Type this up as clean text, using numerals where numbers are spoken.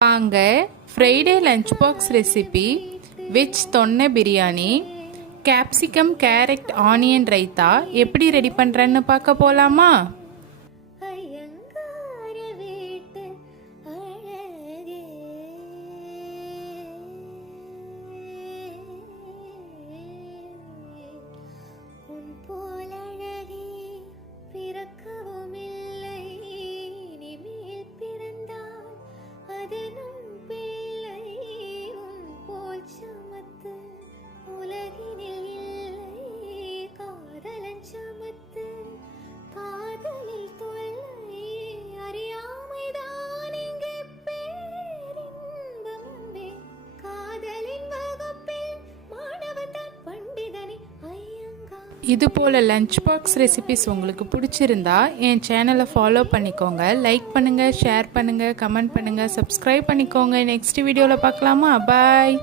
வாங்க Friday lunch box recipe veg தொன்னை biryani capsicum carrot onion raita எப்படி ரெடி பண்ணுறேன்னு பார்க்க போகலாமா? இது போல் லஞ்ச் பாக்ஸ் ரெசிபிஸ் உங்களுக்கு பிடிச்சிருந்தா என் சேனலை ஃபாலோ பண்ணிக்கோங்க, லைக் பண்ணுங்கள், ஷேர் பண்ணுங்கள், கமெண்ட் பண்ணுங்கள், சப்ஸ்கிரைப் பண்ணிக்கோங்க. நெக்ஸ்ட் வீடியோவில் பார்க்கலாமா? பாய்.